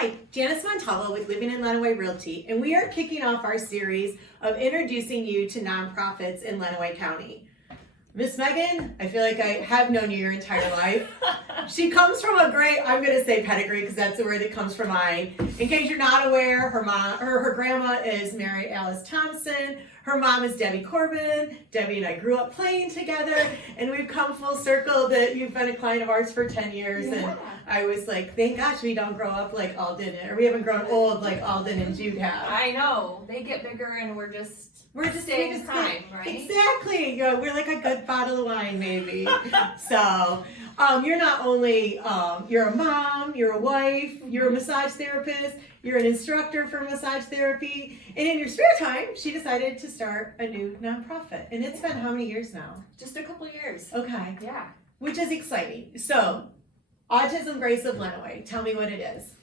Hi, Janis Montalvo with Living in Lenawe Realty, and we are kicking off our series of introducing you to nonprofits in Lenawee County. Miss Megan, I feel like I have known you your entire life. She comes from a great, I'm going to say pedigree because that's the word that comes from mine. In case you're not aware, her grandma is Mary Alice Thompson. Her mom is Debbie Corbin. Debbie and I grew up playing together, and we've come full circle that you've been a client of ours for 10 years. Yeah. And I was like, thank gosh we don't grow up like Alden, or we haven't grown old like Alden and Jude have. I know. They get bigger and we're just staying prime, right? Exactly. You know, we're like a good bottle of wine, maybe. So, you're not only, you're a mom, you're a wife, you're a massage therapist, you're an instructor for massage therapy, and in your spare time, she decided to start a new nonprofit. And it's been how many years now? Just a couple years. Okay. Yeah. Which is exciting. So, Autism GRACE of Lenawee. Tell me what it is.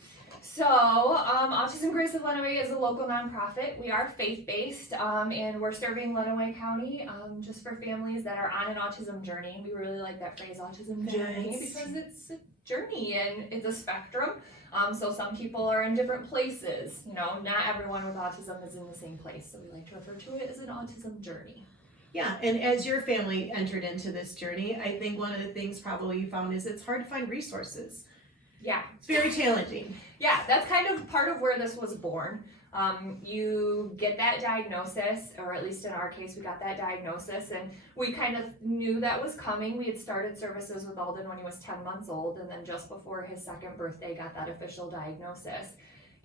So, Autism GRACE of Lenawee is a local nonprofit. We are faith-based, and we're serving Lenawee County just for families that are on an autism journey. We really like that phrase, autism journey, because it's a journey and it's a spectrum. So some people are in different places. You know, not everyone with autism is in the same place. So we like to refer to it as an autism journey. Yeah, and as your family entered into this journey, I think one of the things probably you found is it's hard to find resources. Yeah. It's very challenging. Yeah, that's kind of part of where this was born. You get that diagnosis, or at least in our case, we got that diagnosis, and we kind of knew that was coming. We had started services with Alden when he was 10 months old, and then just before his second birthday, got that official diagnosis.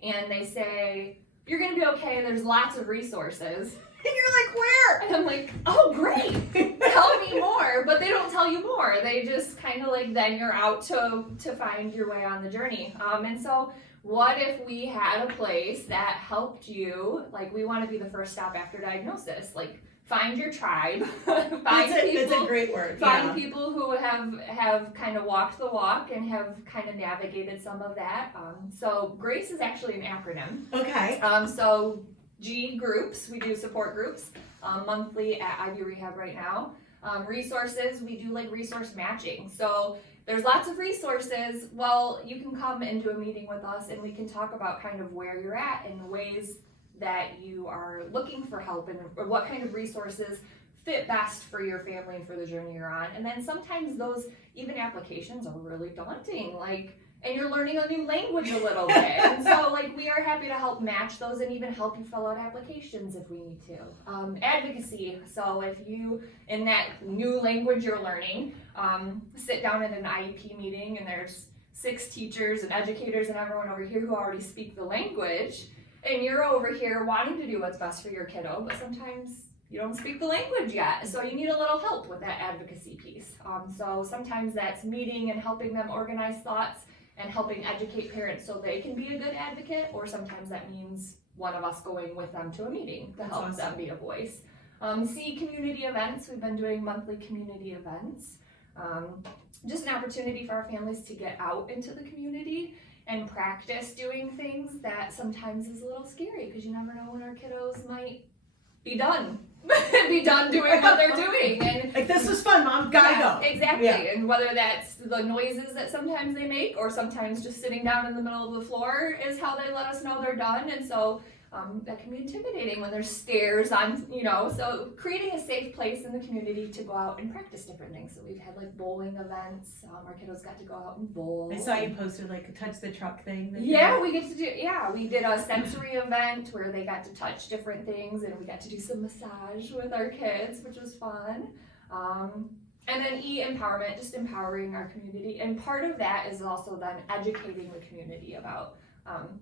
And they say, you're going to be okay, there's lots of resources. And you're like, where? And I'm like, oh, great, tell me more. But they don't tell you more. They just kind of like, then you're out to find your way on the journey. And so what if we had a place that helped you? Like, we want to be the first stop after diagnosis. Like, find your tribe. It's a great word. Find people who have kind of walked the walk and have kind of navigated some of that. So GRACE is actually an acronym. Okay. So G groups, we do support groups monthly at Ivy Rehab right now. Resources, we do like resource matching. So there's lots of resources. Well, you can come and do a meeting with us and we can talk about kind of where you're at and ways that you are looking for help and what kind of resources fit best for your family and for the journey you're on. And then sometimes those even applications are really daunting, like, and you're learning a new language a little bit. And so like we are happy to help match those and even help you fill out applications if we need to. Advocacy, so if you, in that new language you're learning, sit down at an IEP meeting and there's 6 teachers and educators and everyone over here who already speak the language, and you're over here wanting to do what's best for your kiddo, but sometimes you don't speak the language yet, so you need a little help with that advocacy piece. So sometimes that's meeting and helping them organize thoughts and helping educate parents so they can be a good advocate, or sometimes that means one of us going with them to a meeting to help them be a voice. C, community events. We've been doing monthly community events. Just an opportunity for our families to get out into the community and practice doing things that sometimes is a little scary because you never know when our kiddos might be done doing what they're doing. And like, this was fun, Mom, gotta go. Exactly. Yeah. And whether that's the noises that sometimes they make, or sometimes just sitting down in the middle of the floor is how they let us know they're done. And so that can be intimidating when there's stairs on, you know, so creating a safe place in the community to go out and practice different things. So we've had like bowling events. Our kiddos got to go out and bowl. I saw you posted like a touch the truck thing. Yeah, we did a sensory event where they got to touch different things, and we got to do some massage with our kids, which was fun. And then E, empowerment, just empowering our community. And part of that is also then educating the community about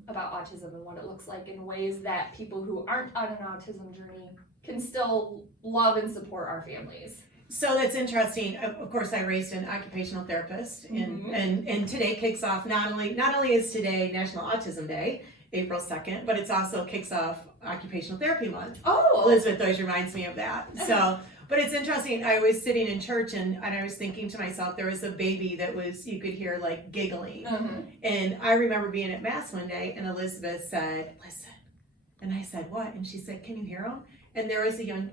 autism and what it looks like in ways that people who aren't on an autism journey can still love and support our families. So that's interesting. Of course, I raised an occupational therapist, and today kicks off not only is today National Autism Day, April 2nd, but it's also kicks off Occupational Therapy Month. Oh, Elizabeth always reminds me of that. So. But it's interesting, I was sitting in church and I was thinking to myself, there was a baby that was, you could hear like giggling. And I remember being at Mass one day and Elizabeth said, listen. And I said, what? And she said, can you hear him? and there was a young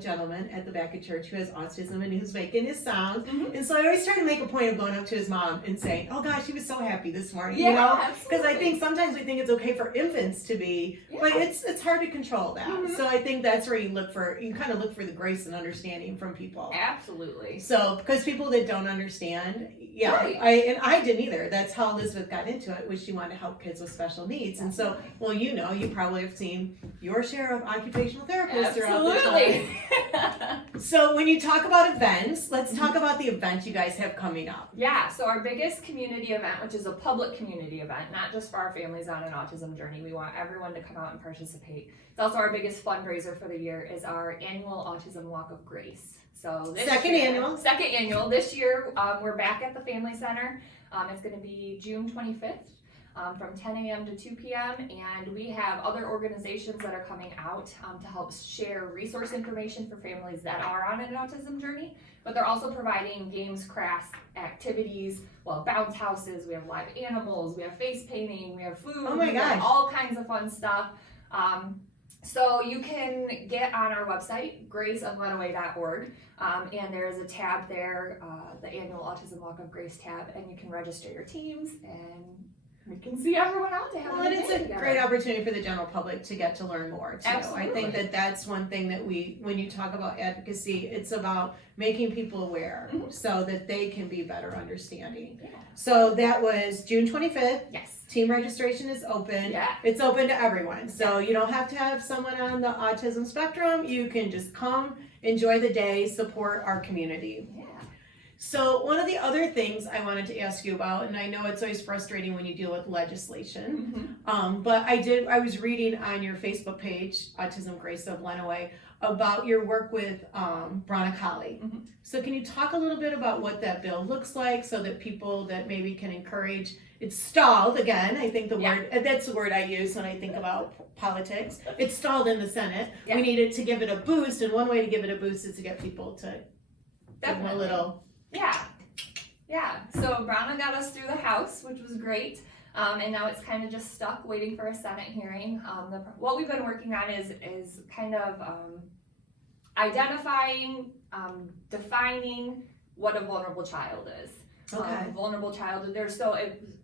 gentleman at the back of church who has autism, and he was making his sounds. Mhm. And so I always try to make a point of going up to his mom and saying, "Oh gosh, he was so happy this morning," Yeah, you know, absolutely. because I think sometimes we think it's okay for infants to be, but Yeah. it's hard to control that. Mhm. So I think that's where you kind of look for the grace and understanding from people. Absolutely. So, because people that don't understand, yeah, Right. I didn't either. That's how Elizabeth got into it, was she wanted to help kids with special needs. And so, Definitely. well, you probably have seen your share of occupational therapists throughout the time. Absolutely. So, when you talk about events, let's talk about the event you guys have coming up. Yeah, so our biggest community event, which is a public community event, not just for our families on an autism journey, we want everyone to come out and participate. It's also our biggest fundraiser for the year, is our annual Autism Walk of Grace. So this Second annual. This year, we're back at the Family Center. It's going to be June 25th. From 10 a.m. to 2 p.m. and we have other organizations that are coming out to help share resource information for families that are on an autism journey, but they're also providing games, crafts, activities, bounce houses, we have live animals, we have face painting, we have food, Oh my we have gosh. all kinds of fun stuff. So you can get on our website, graceoflenawee.org, and there's a tab there, the annual Autism Walk of Grace tab, and you can register your teams, and we can see everyone out to have Well, a and good it's day a together. great opportunity for the general public to get to learn more too. Absolutely. I think that that's one thing that when you talk about advocacy, it's about making people aware Mhm. so that they can be better understanding. Yeah. So that was June 25th. Yes. Team registration is open. Yeah. It's open to everyone. So you don't have to have someone on the autism spectrum. You can just come, enjoy the day, support our community. Yeah. So one of the other things I wanted to ask you about, and I know it's always frustrating when you deal with legislation, but I was reading on your Facebook page, Autism GRACE of Lenawee, about your work with Bronicali. Mhm. So can you talk a little bit about what that bill looks like, so that people that maybe can encourage, it's stalled again, I think that's the word I use when I think about politics. It's stalled in the Senate. Yeah. We needed to give it a boost, and one way to give it a boost is to get people to give them a Definitely. little. Yeah. So Brown got us through the House, which was great. And now it's kind of just stuck waiting for a Senate hearing. What we've been working on is kind of identifying, defining what a vulnerable child is. Okay. Vulnerable child.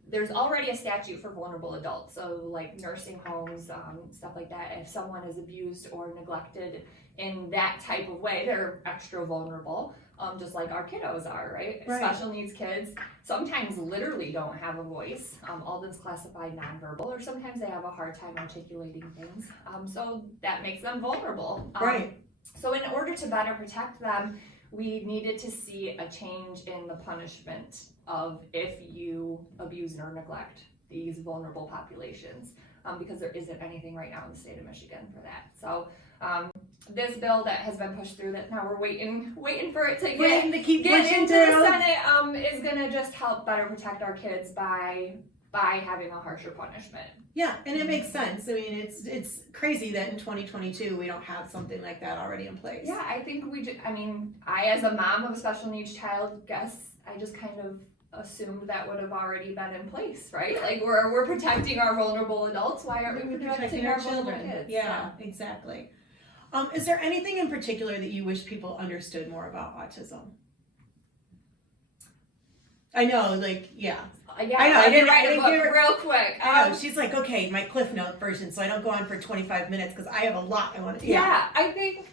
There's already a statute for vulnerable adults, so like nursing homes, stuff like that. If someone is abused or neglected in that type of way, they're extra vulnerable, just like our kiddos are, right? Right. Special needs kids sometimes literally don't have a voice. Alden's classified nonverbal, or sometimes they have a hard time articulating things. So that makes them vulnerable. Right. So in order to better protect them, we needed to see a change in the punishment of if you abuse or neglect these vulnerable populations, because there isn't anything right now in the state of Michigan for that. So this bill that has been pushed through, that now we're waiting for it to get into the Senate, is gonna just help better protect our kids by having a harsher punishment. Yeah, and it makes sense. I mean, it's crazy that in 2022 we don't have something like that already in place. Yeah, I think I as a mom of a special needs child, I just kind of assumed that would have already been in place, right? Like we're protecting our vulnerable adults. Why aren't we protecting our vulnerable kids? Yeah, exactly. Is there anything in particular that you wish people understood more about autism? I know, like, yeah. Yeah, I know, I did I write a didn't book give her- real quick. I know, she's like, okay, my Cliff Note version, so I don't go on for 25 minutes because I have a lot I want to. Yeah, I think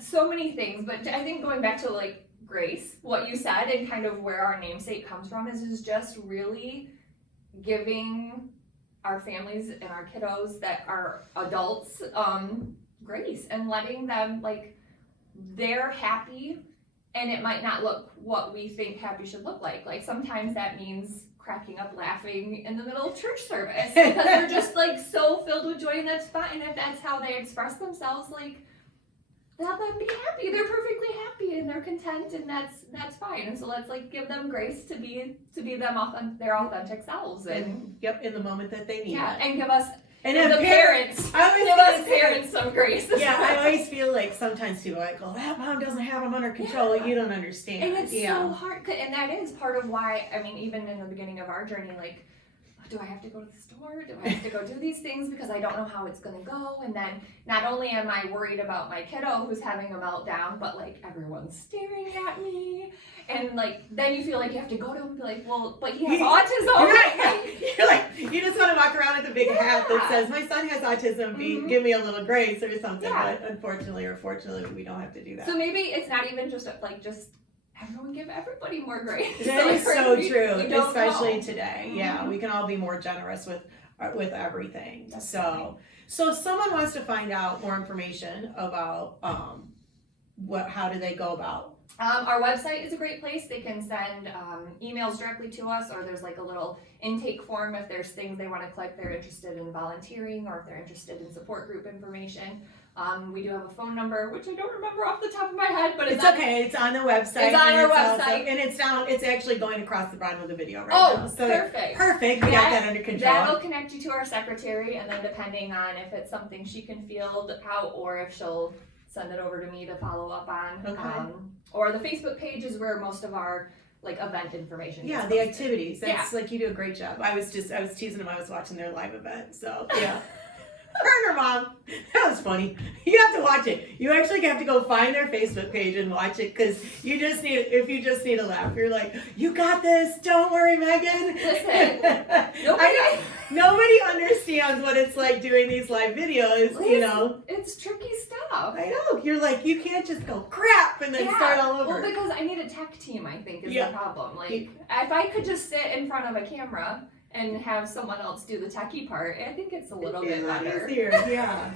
so many things, but I think going back to like Grace, what you said and kind of where our namesake comes from is just really giving our families and our kiddos that are adults grace, and letting them, like, they're happy, and it might not look what we think happy should look like. Like sometimes that means cracking up laughing in the middle of church service because they're just like so filled with joy, and that's fine. If that's how they express themselves, like, let them be happy. They're perfectly happy and they're content, and that's fine. And so let's like give them grace to be them their authentic selves, and in the moment that they need. yeah, it. and give us And the parents. I always Give gonna us say- parents some grace. Yeah, I always feel like sometimes people are like, oh, that mom doesn't have them under control. Yeah. You don't understand. And it's yeah. so hard, and that is part of why, I mean, even in the beginning of our journey, like, do I have to go to the store? Do I have to go do these things because I don't know how it's gonna go? And then not only am I worried about my kiddo who's having a meltdown, but like everyone's staring at me. And like, then you feel like you have to go to him and be like, well, but he has autism. You're like, you just want to walk around with a big hat that says, my son has autism, give me a little grace or something. Yeah. But unfortunately or fortunately, we don't have to do that. So maybe it's not even just like, just everyone give everybody more grace. That is so true, we don't especially know. today. Yeah, we can all be more generous with everything. Definitely. So if someone wants to find out more information about how do they go about? Our website is a great place. They can send emails directly to us, or there's like a little intake form if there's things they want to click. They're interested in volunteering, or if they're interested in support group information. We do have a phone number, which I don't remember off the top of my head, but it's okay. It's on the website. It's on our website, also, and it's down. It's actually going across the bottom of the video right now. So perfect. Perfect. We got that under control. That'll connect you to our secretary, and then depending on if it's something she can field out, or if she'll send it over to me to follow up on. Okay. Or the Facebook page is where most of our like event information. Yeah, the activities. That's like, you do a great job. I was teasing them. I was watching their live event. So yeah. Her and her mom. That was funny. You have to watch it. You actually have to go find their Facebook page and watch it, because if you just need a laugh, you're like, you got this. Don't worry, Megan. Listen, nobody understands what it's like doing these live videos. It's tricky stuff. I know. You're like, you can't just go crap and then start all over. Well, because I need a tech team, I think, is the problem. Like, if I could just sit in front of a camera and have someone else do the techie part, I think it's a little bit better. Easier, yeah.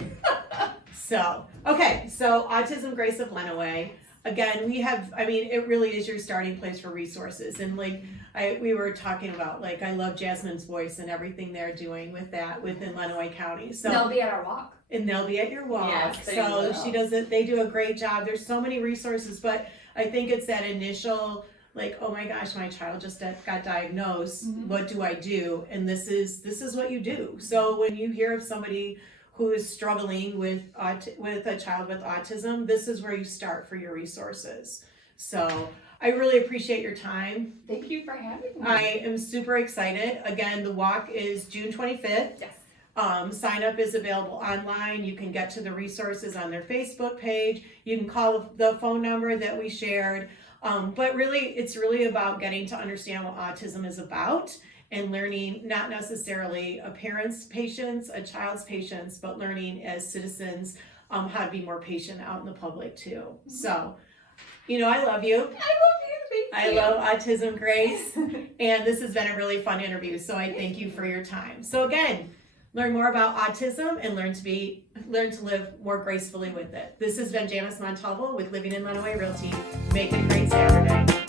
So Autism GRACE of Lenawee. Again, it really is your starting place for resources. And we were talking about, I love Jasmine's voice and everything they're doing with that within Lenawe County. So they'll be at our walk. And they'll be at your walk. Yes, they do a great job. There's so many resources, but I think it's that initial, oh my gosh, my child just got diagnosed. Mm-hmm. What do I do? And this is what you do. So when you hear of somebody who is struggling with a child with autism, this is where you start for your resources. So I really appreciate your time. Thank you for having me. I am super excited. Again, the walk is June 25th. Yes. Sign up is available online. You can get to the resources on their Facebook page. You can call the phone number that we shared. But really, it's really about getting to understand what autism is about and learning not necessarily a parent's patience, a child's patience, but learning as citizens how to be more patient out in the public too. Mm-hmm. So, I love you. I love you. Thank you. I love Autism GRACE. And this has been a really fun interview. So I thank you for your time. So again, learn more about autism and learn to live more gracefully with it. This has been Janis Montalvo with Living in Lenawe Realty. Make it a great Saturday.